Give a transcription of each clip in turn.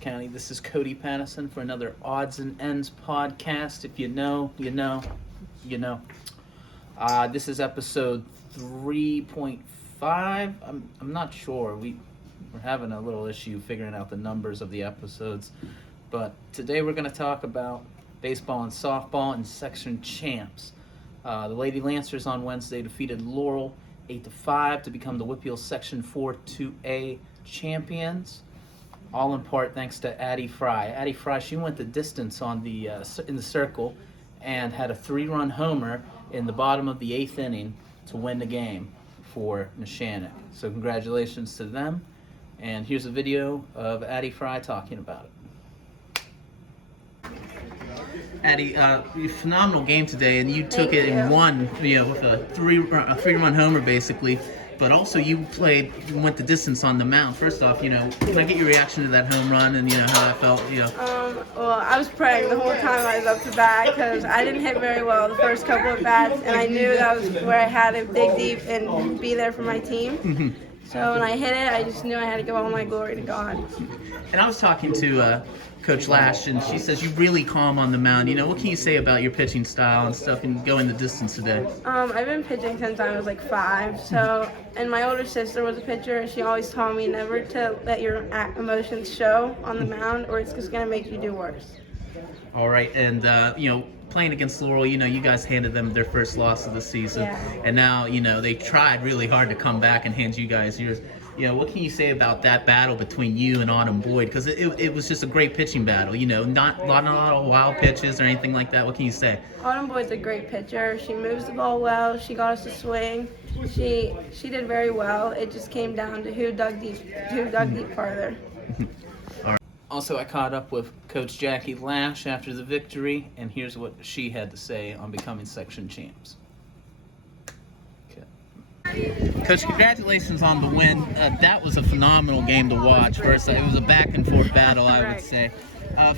County. This is Cody Pattison for another Odds and Ends podcast. If you know, you know, you know. This is episode 3.5. I'm not sure. We're having a little issue figuring out the numbers of the episodes. But today we're going to talk about baseball and softball and section champs. The Lady Lancers on Wednesday defeated Laurel 8-5 to become the Whitfield Section 4 2A champions. All in part thanks to Addy Frye. Addy Frye, she went the distance on in the circle and had a 3-run homer in the bottom of the 8th inning to win the game for Neshannock. So congratulations to them. And here's a video of Addy Frye talking about it. Addy, phenomenal game today, and you took it and won, with a three-run homer basically. But also you went the distance on the mound. First off, can I get your reaction to that home run and how that felt? Well, I was praying the whole time I was up to bat because I didn't hit very well the first couple of bats, and I knew that was where I had to dig deep and be there for my team. Mm-hmm. So when I hit it, I just knew I had to give all my glory to God. And I was talking to Coach Lash, and she says you're really calm on the mound. What can you say about your pitching style and stuff and going the distance today? I've been pitching since I was like 5. So, and my older sister was a pitcher, and she always taught me never to let your emotions show on the mound, or it's just gonna make you do worse. All right, and playing against Laurel, you guys handed them their first loss of the season, and now they tried really hard to come back and hand you guys yours. What can you say about that battle between you and Autumn Boyd? Because it was just a great pitching battle. Not a lot of wild pitches or anything like that. What can you say? Autumn Boyd's a great pitcher. She moves the ball well. She got us to swing. She did very well. It just came down to who dug deep farther. All right. Also, I caught up with Coach Jackie Lash after the victory, and here's what she had to say on becoming section champs. Coach, congratulations on the win. That was a phenomenal game to watch. First, it was a back-and-forth battle, I would say.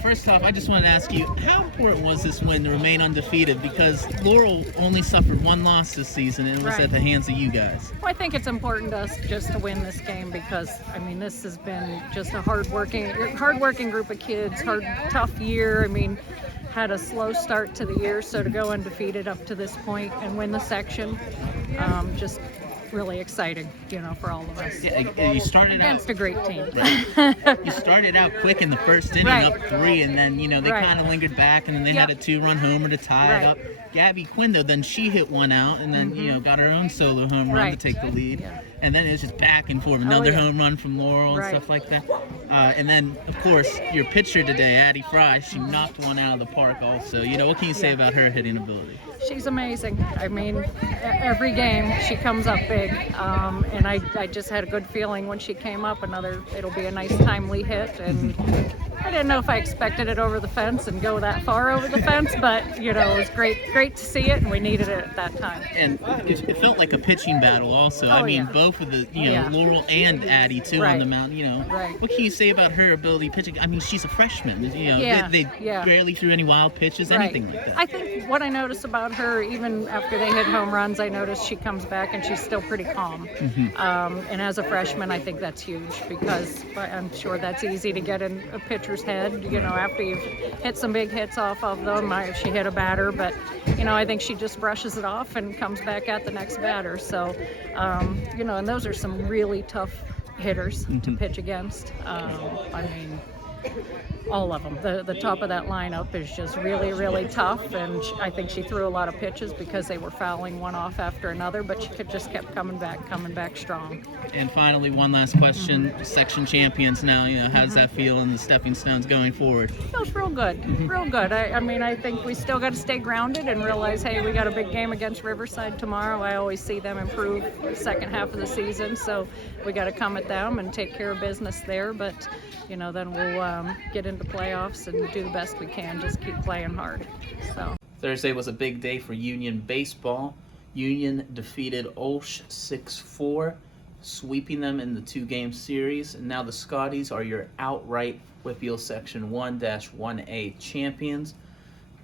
First off, I just wanted to ask you, how important was this win to remain undefeated? Because Laurel only suffered 1 loss this season, and it was at the hands of you guys. Well, I think it's important to us just to win this game because, this has been just a hard-working group of kids, tough year. Had a slow start to the year, so to go undefeated up to this point and win the section, just really exciting, for all of us. Yeah, you started against a great team. Right. You started out quick in the first inning, up 3, and then they kind of lingered back, and then they had a 2-run homer to tie it up. Gabby Quinn, though, then she hit one out, and then got her own solo home run to take the lead. Yeah. And then it was just back and forth, another home run from Laurel and stuff like that. And then, of course, your pitcher today, Addy Frye, she knocked one out of the park also. What can you say about her hitting ability? She's amazing. Every game she comes up big. And I just had a good feeling when she came up. It'll be a nice timely hit. And I didn't know if I expected it over the fence and go that far over the fence, but it was great to see it, and we needed it at that time. And it felt like a pitching battle also. Both of the Laurel and Addy too on the mound. What can you say about her ability pitching? She's a freshman. They barely threw any wild pitches, anything like that. I think what I noticed about her, even after they hit home runs, I noticed she comes back and she's still pretty calm. And as a freshman, I think that's huge because I'm sure that's easy to get in a pitcher's head, after you've hit some big hits off of them. She hit a batter, but, I think she just brushes it off and comes back at the next batter. So, and those are some really tough hitters to pitch against. All of them. The top of that lineup is just really, really tough, and I think she threw a lot of pitches because they were fouling one off after another, but she just kept coming back strong. And finally, one last question. Section champions now, how does that feel in the stepping stones going forward? It feels real good, real good. I think we still got to stay grounded and realize, hey, we got a big game against Riverside tomorrow. I always see them improve the second half of the season, so we got to come at them and take care of business there, but then we'll get into playoffs and do the best we can, just keep playing hard. So Thursday was a big day for Union baseball. Union defeated Olsh 6-4, sweeping them in the 2-game series, and now the Scotties are your outright Whitfield Section 1-1A champions.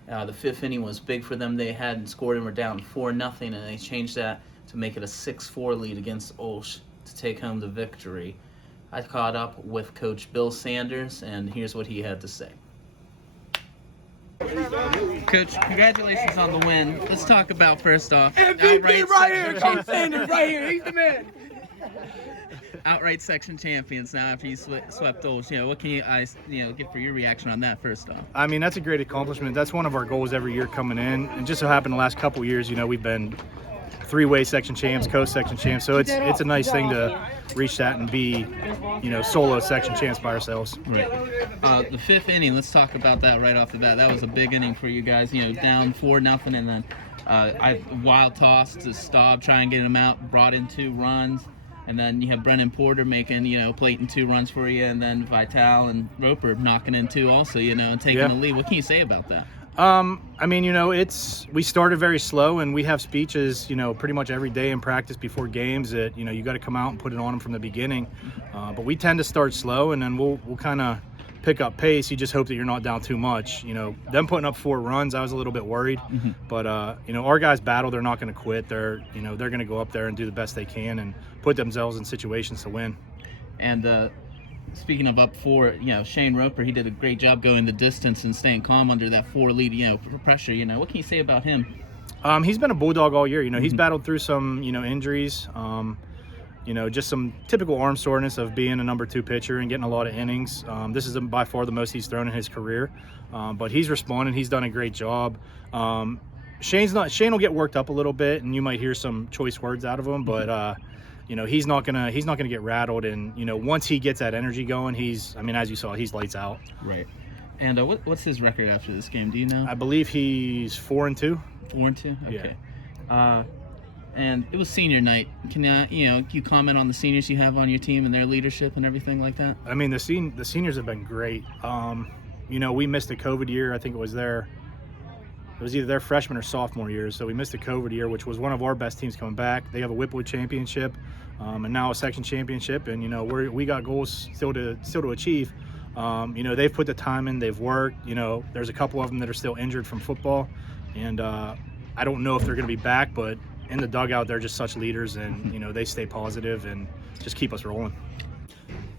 The 5th inning was big for them. They hadn't scored and were down 4-0, and they changed that to make it a 6-4 lead against Olsh to take home the victory. I caught up with Coach Bill Sanders, and here's what he had to say. Coach, congratulations on the win. Let's talk about, first off, MVP right here, Coach Sanders right here. He's the man. outright section champions now after you swept those. What can you give for your reaction on that first off? I mean, that's a great accomplishment. That's one of our goals every year coming in. And just so happened the last couple of years, we've been three-way section champs, coast section champs. So it's a nice thing to reach that and be, solo section champs by ourselves. Right. The fifth inning, let's talk about that right off the bat. That was a big inning for you guys. Down 4-0, and then I wild toss to Staub, try and get him out. Brought in 2 runs, and then you have Brennan Porter making plate and 2 runs for you, and then Vital and Roper knocking in 2 also. And taking the lead. What can you say about that? I mean, we started very slow, and we have speeches, pretty much every day in practice before games that, you got to come out and put it on them from the beginning. But we tend to start slow, and then we'll kind of pick up pace. You just hope that you're not down too much. Them putting up 4 runs, I was a little bit worried. Mm-hmm. But, our guys battle. They're not going to quit. They're going to go up there and do the best they can and put themselves in situations to win. And, speaking of up 4, Shane Roper, he did a great job going the distance and staying calm under that 4 lead, pressure. What can you say about him? He's been a bulldog all year. He's battled through some, injuries. Just some typical arm soreness of being a number 2 pitcher and getting a lot of innings. This is by far the most he's thrown in his career. But he's responded. He's done a great job. Shane will get worked up a little bit, and you might hear some choice words out of him, but he's not gonna get rattled, and once he gets that energy going, as you saw, he's lights out. Right. And what's his record after this game? Do you know? I believe he's 4-2. 4-2. Okay. Yeah. And it was senior night. Can you comment on the seniors you have on your team and their leadership and everything like that? I mean, the seniors have been great. We missed a COVID year. I think it was either their freshman or sophomore year, so we missed a COVID year, which was one of our best teams coming back. They have a Whipwood championship, and now a section championship, and we got goals still to achieve. They've put the time in, they've worked. There's a couple of them that are still injured from football, and I don't know if they're going to be back, but in the dugout they're just such leaders, and they stay positive and just keep us rolling.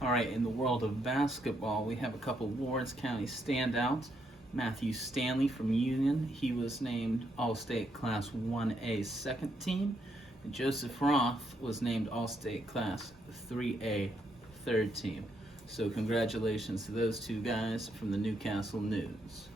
All right, in the world of basketball, we have a couple Lawrence County standouts. Matthew Stanley from Union, he was named All-State Class 1A second team. And Joseph Roth was named All-State Class 3A third team. So congratulations to those 2 guys from the Newcastle News.